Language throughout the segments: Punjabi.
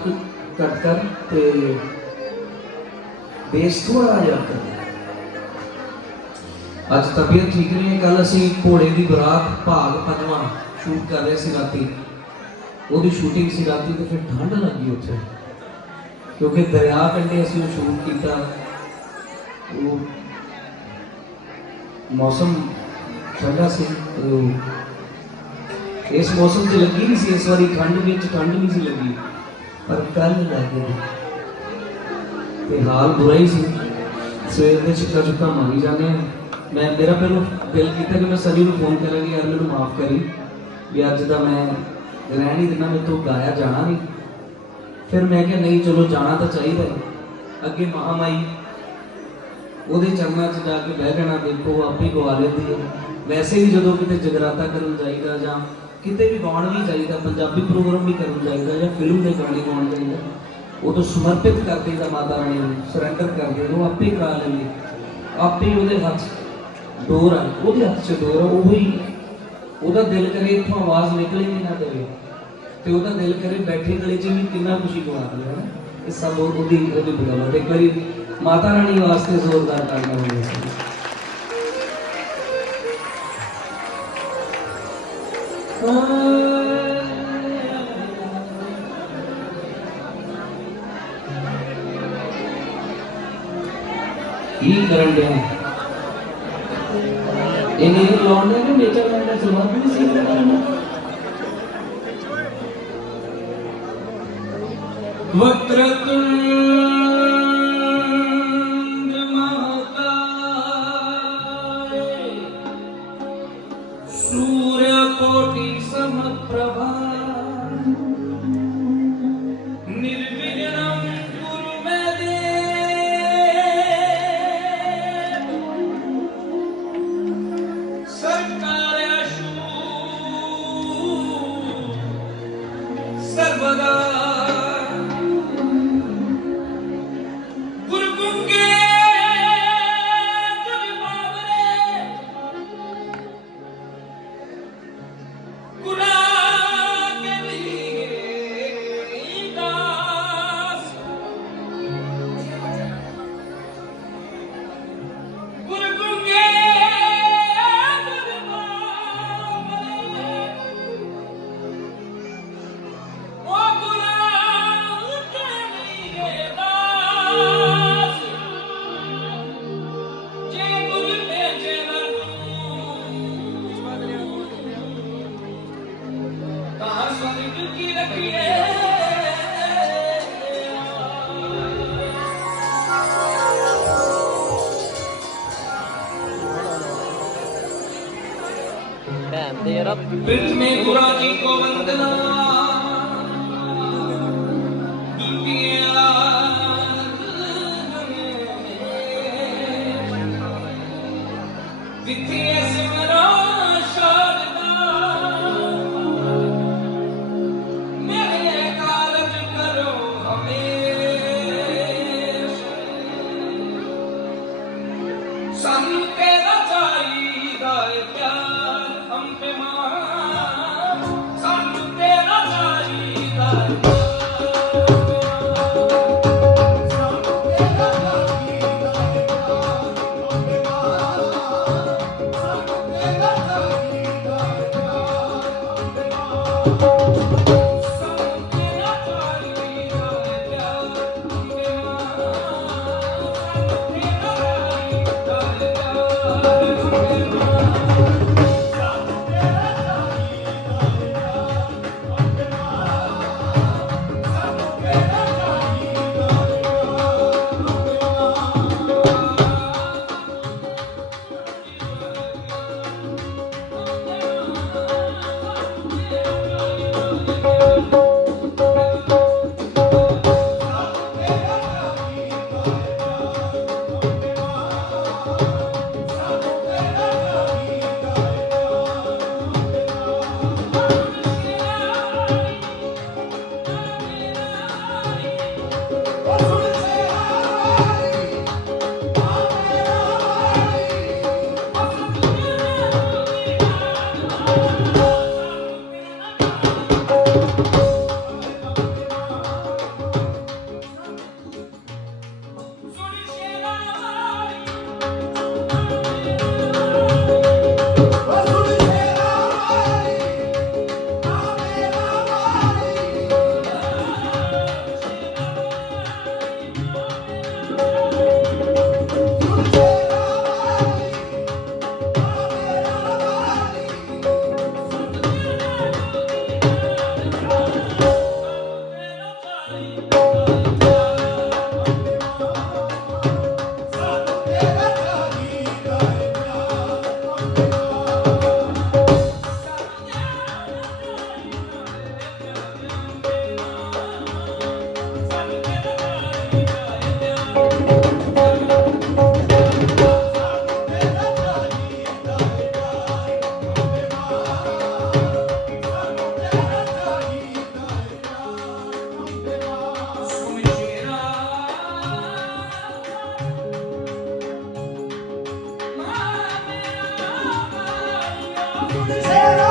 ਕੱਟ ਕੱਟ ਕਰ ਤੇ ਬੇਸ ਥੋੜਾ ਜਿਹਾ ਕਰ ਅੱਜ ਤਬੀਅਤ ਠੀਕ ਨਹੀਂ ਹੈ ਕੱਲ ਅਸੀਂ ਘੋੜੇ ਦੀ ਬਰਾਤ ਭਾਗ ਪੰਜਵਾਂ ਸ਼ੂਟ ਕਰ ਰਹੇ ਸੀ ਰਾਤੀ ਉਹਦੀ ਸ਼ੂਟਿੰਗ ਸੀ ਰਾਤੀ ਤੇ ਫਿਰ ਠੰਡ ਲੱਗੀ ਉੱਥੇ ਕਿਉਂਕਿ ਦਰਿਆ ਕੰਢੇ ਅਸੀਂ ਉਹ ਸ਼ੂਟ ਕੀਤਾ ਉਹ ਮੌਸਮ ਠੰਡਾ ਸੀ ਤੇ ਉਹ ਇਸ ਮੌਸਮ 'ਚ ਲੱਗੀ ਨਹੀਂ ਸੀ ਇਸ ਵਾਰੀ ਠੰਡ ਵਿੱਚ ਠੰਡ ਨਹੀਂ ਸੀ ਲੱਗੀ ਪਰ ਕੱਲ ਲੱਗੇ ਤੇ ਹਾਲ ਬੁਰਾ ਹੀ ਸੀ। ਸਵੇਰ ਦੇ ਚਿੱਕਾ ਚੁੱਕਾ ਮਾਰੀ ਜਾਂਦੇ ਆ। ਮੈਂ, ਮੇਰਾ ਪਹਿਲਾਂ ਦਿਲ ਕੀਤਾ ਕਿ ਮੈਂ ਸਨੀ ਨੂੰ ਫੋਨ ਕਰਾਂਗੀ ਯਾਰ ਮੈਨੂੰ ਮਾਫ ਕਰੀ। ਵੀ ਅੱਜ ਦਾ ਮੈਂ ਰਹਿ ਨਹੀਂ ਦਿੰਦਾ ਮੈਂ ਤੋਂ ਗਾਇਆ ਜਾਣਾ ਨਹੀਂ। ਫਿਰ ਮੈਂ ਕਿਹਾ, ਨਹੀਂ, ਚਲੋ ਜਾਣਾ ਤਾਂ ਚਾਹੀਦਾ ਹੈ। ਅੱਗੇ ਮਹਾਮਾਈ, ਉਹਦੇ ਚਰਨਾਂ 'ਚ ਜਾ ਕੇ ਬਹਿ ਜਾਣਾ, ਦੇਖੋ, ਉਹ ਆਪੇ ਗਵਾ ਲੈਂਦੀ ਹੈ। ਵੈਸੇ ਵੀ ਜਦੋਂ ਕਿਤੇ ਜਗਰਾਤਾ ਕਰਨ ਜਾਈਦਾ ਜਾਂ ਕਿਤੇ ਵੀ ਗਾਉਣ ਵੀ ਜਾਈਦਾ ਪੰਜਾਬੀ ਪ੍ਰੋਗਰਾਮ ਵੀ ਕਰਨਾ ਚਾਹੀਦਾ ਜਾਂ ਫਿਲਮ ਦੇ ਗਾਣੇ ਗਾਉਣ ਚਾਹੀਦਾ, ਉਹ ਤੋਂ ਸਮਰਪਿਤ ਕਰ ਦੇਈਦਾ ਮਾਤਾ ਰਾਣੀ ਨੂੰ ਸਰੈਂਡਰ ਕਰ ਦੇ ਉਹ ਆਪੇ ਕਰਾ ਲੈਂਦੀ ਆਪੇ ਉਹਦੇ ਹੱਥ ਡੋਰ ਆ, ਉਹਦੇ ਹੱਥ 'ਚ ਡੋਰ ਆ, ਉਹ ਹੀ ਉਹਦਾ ਦਿਲ ਕਰੇ ਇੱਥੋਂ ਆਵਾਜ਼ ਨਿਕਲੇ ਵੀ ਨਾ ਦੇਵੇ ਤੇ ਉਹਦਾ ਦਿਲ ਕਰੇ ਬੈਠੇ ਗਲੇ 'ਚ ਵੀ ਕਿੰਨਾ ਖੁਸ਼ੀ ਗਵਾ ਦੇ ਇਹ ਸਭ ਉਹਦੀ ਉਹਦੀ ਬਦੌਲਤ ਇੱਕ ਵਾਰੀ ਮਾਤਾ ਰਾਣੀ ਵਾਸਤੇ ਜ਼ੋਰਦਾਰ ਤਾੜੀਆਂ ਹੋਣੀਆਂ ਸੀ وقت самопроба. رب دل میں برا جی کو وندنا Será?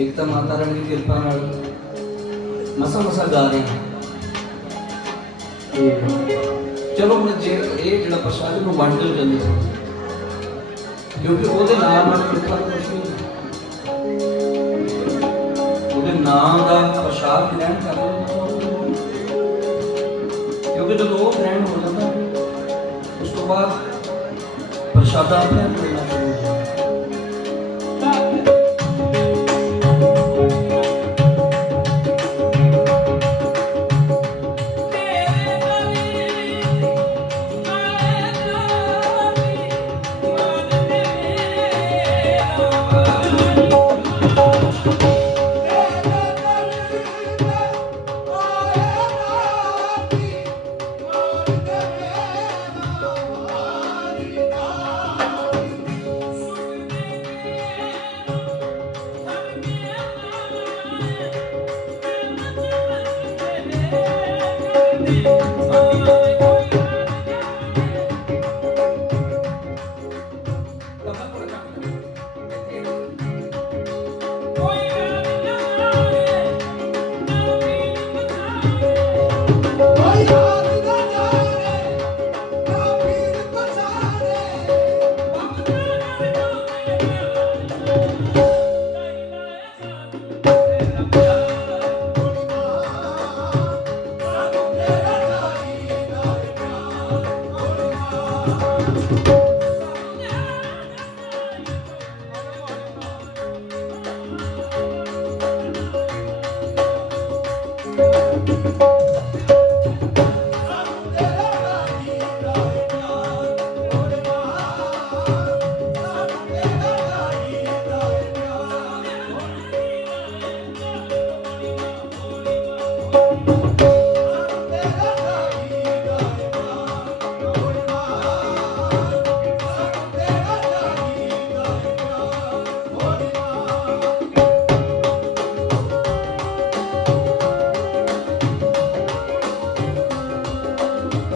ਇੱਕ ਤਾਂ ਮਾਤਾ ਰਾਣੀ ਦੀ ਕਿਰਪਾ ਨਾਲ ਮਸਾ ਮਸਾ ਗਾ ਰਹੇ ਹਾਂ। ਤੇ ਚਲੋ ਹੁਣ ਜੇ ਇਹ ਜਿਹੜਾ ਪ੍ਰਸ਼ਾਦ ਨੂੰ ਵੰਡ ਦਿਓ ਜਲਦੀ ਕਿਉਂਕਿ ਉਹਦੇ ਨਾਮ ਨਾਲ ਕਿਰਪਾ ਕੁਛ ਨਹੀਂ ਉਹਦੇ ਨਾਮ ਦਾ ਪ੍ਰਸ਼ਾਦ ਗ੍ਰਹਿਣ ਕਰ ਕਿਉਂਕਿ ਜਦੋਂ ਉਹ ਗ੍ਰਹਿਣ ਹੋ ਜਾਂਦਾ, ਉਸ ਤੋਂ ਬਾਅਦ ਪ੍ਰਸ਼ਾਦਾ ਆਪਣੇ